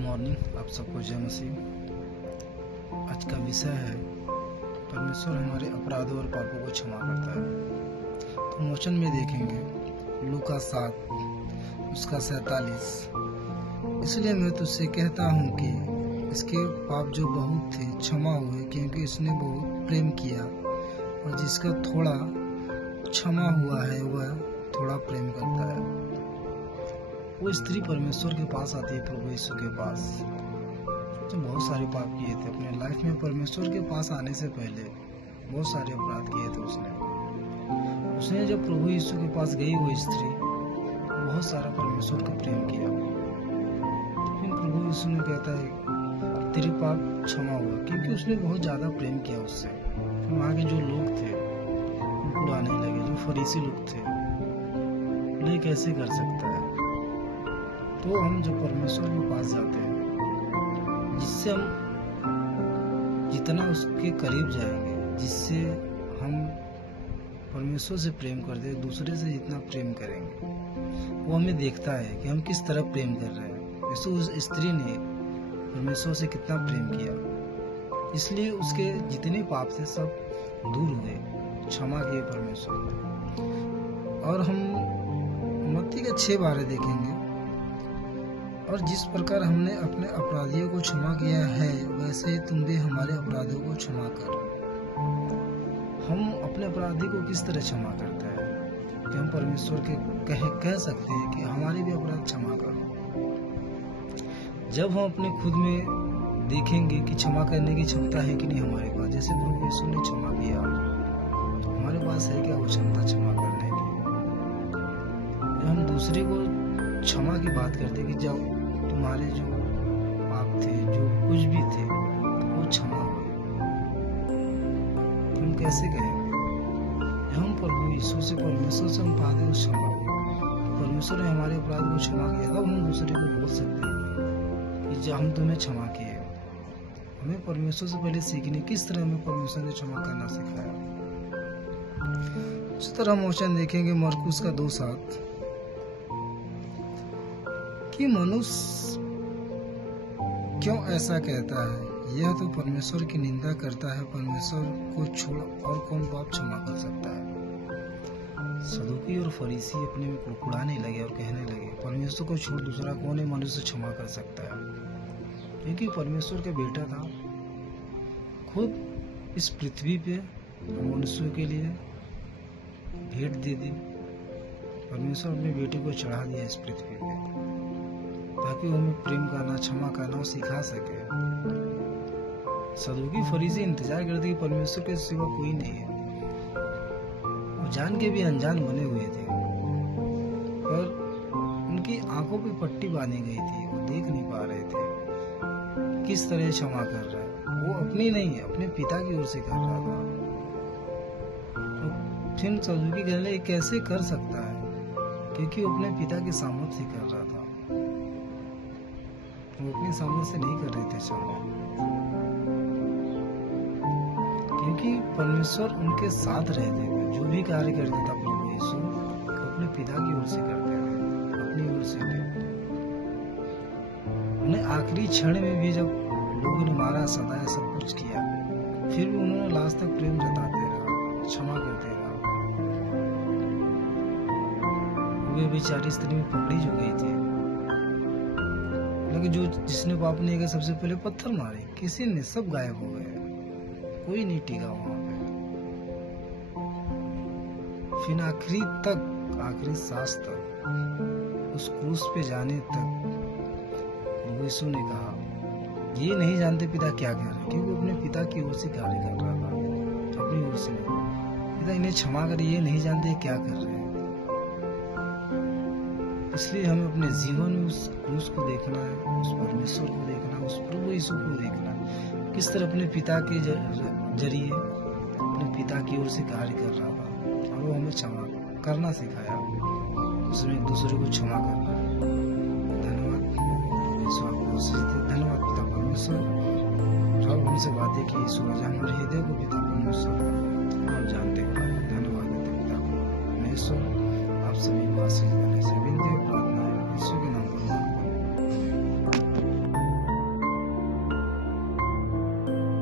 Morning, आप सबको जय मसीह। आज का विषय है परमेश्वर हमारे अपराधों और पापों को क्षमा करता है। तो वचन में देखेंगे लूका 7 उसका 47। इसलिए मैं तुझसे कहता हूँ कि इसके पाप जो बहुत थे क्षमा हुए, क्योंकि इसने बहुत प्रेम किया। और जिसका थोड़ा क्षमा हुआ है वह थोड़ा प्रेम करता है। वो स्त्री परमेश्वर के पास आती है, प्रभु यीशु के पास, जो बहुत सारे पाप किए थे अपने लाइफ में। परमेश्वर के पास आने से पहले बहुत सारे अपराध किए थे उसने जब प्रभु यीशु के पास गई वो स्त्री, बहुत सारा परमेश्वर का प्रेम किया। फिर प्रभु यीशु ने कहता है तेरे पाप क्षमा हुआ, क्योंकि उसने बहुत ज्यादा प्रेम किया उससे। फिर वहाँ के जो लोग थे उनको आने लगे, जो फरीसी लोग थे, ये कैसे कर सकता है। तो हम जब परमेश्वर के पास जाते हैं, जिससे हम जितना उसके करीब जाएंगे, जिससे हम परमेश्वर से प्रेम करते हैं, दूसरे से जितना प्रेम करेंगे, वो हमें देखता है कि हम किस तरह प्रेम कर रहे हैं। जैसे उस स्त्री ने परमेश्वर से कितना प्रेम किया, इसलिए उसके जितने पाप थे सब दूर हुए, क्षमा किए परमेश्वर। और हम मत्ती का 6:12 देखेंगे, और जिस प्रकार हमने अपने अपराधियों को क्षमा किया है, वैसे तुम भी हमारे अपराधों को क्षमा कर। हम अपने अपराधी को किस तरह क्षमा करते हैं कि हम परमेश्वर के कह सकते हैं कि हमारे भी अपराध क्षमा करो। जब हम अपने खुद में देखेंगे कि क्षमा करने की क्षमता है कि नहीं हमारे पास, जैसे प्रभु यीशु ने क्षमा किया, हमारे पास है क्या वो क्षमता क्षमा करने की। जब हम दूसरे को क्षमा की बात करते कि जब तुम्हारे जो पाप थे, जो कुछ भी थे, वो क्षमा हुए, हम कैसे कहेंगे। हम प्रभु यीशु से, परमेश्वर से हम पाते हैं क्षमा। परमेश्वर ने हमारे अपराध को क्षमा किया, तब हम दूसरे को बोल सकते हैं कि जब हम तुम्हें क्षमा किए। हमें परमेश्वर से पहले सीखने किस तरह हमें परमेश्वर ने क्षमा करना सिखाया। उसी तरह हम वचन देखेंगे मरकुस का 2:7 कि मनुष्य क्यों ऐसा कहता है, यह तो परमेश्वर की निंदा करता है। परमेश्वर को छोड़ और कौन पाप क्षमा कर सकता है। सदूकी और फरीसी अपने में कुड़कुड़ाने लगे और कहने लगे परमेश्वर को छोड़ दूसरा कौन है मनुष्य क्षमा कर सकता है। क्योंकि परमेश्वर का बेटा था, खुद इस पृथ्वी पे मनुष्यों के लिए भेंट दे दी। परमेश्वर अपने बेटे को चढ़ा दिया इस पृथ्वी पे, ताकि वो हमें प्रेम करना, क्षमा करना सिखा सके। सदूकी फरीसी इंतजार करते कि परमेश्वर के सिवा कोई नहीं है। वो जान के भी अनजान बने हुए थे, पर उनकी आंखों पे पट्टी बांधी गई थी, वो देख नहीं पा रहे थे किस तरह क्षमा कर रहा है। वो अपनी नहीं है, अपने पिता की ओर से कर रहा था। तो फिर सदूकी कहने लगे कैसे कर सकता है, क्योंकि वो अपने पिता के सामर्थ्य से कर रहा था, वो अपनी सामर्थ्य से नहीं कर रहे थे क्षमा। क्योंकि परमेश्वर उनके साथ रहते थे, जो भी कार्य करता था प्रभु यीशु अपने पिता की ओर से करते थे, अपनी ओर से नहीं। उन्हें आखिरी क्षण में भी जब लोगों ने मारा, सताया, सब कुछ किया, फिर भी उन्होंने लास्ट तक प्रेम जताते रहा, क्षमा करते रहा। वे बेचारी स्त्री में पकड़ी जो गई थी, लेकिन जो जिसने पाप नहीं किया सबसे पहले पत्थर मारे, किसी ने, सब गायब हो गए, कोई नहीं टिका वहां पे। फिर आखिरी तक, आखिरी सांस तक, उस क्रूस पे जाने तक प्रभु यीशु ने कहा ये नहीं जानते पिता क्या कह रहे हैं, क्योंकि अपने पिता की ओर से कार्य कर रहा था, अपनी ओर से। पिता इन्हें क्षमा करे, ये नहीं जानते क्या कर रहे हैं। इसलिए हमें अपने जीवन में उस क्रूस को देखना है, उस परमेश्वर को देखना है, उस प्रभु यीशु को देखना है, किस तरह अपने पिता के जरिए अपने पिता की ओर से कार्य कर रहा था, और वो हमें क्षमा करना सिखाया। उसमें एक दूसरे को क्षमा करना है। धन्यवाद धन्यवाद पिता परमेश्वर, जो हमसे बातें की, सूरज हमारे हृदय को पिता परमेश्वर आप जानते हो। धन्यवाद देते पिता परमेश्वर, आप सभी को आशीष देने से विनती प्रार्थना है।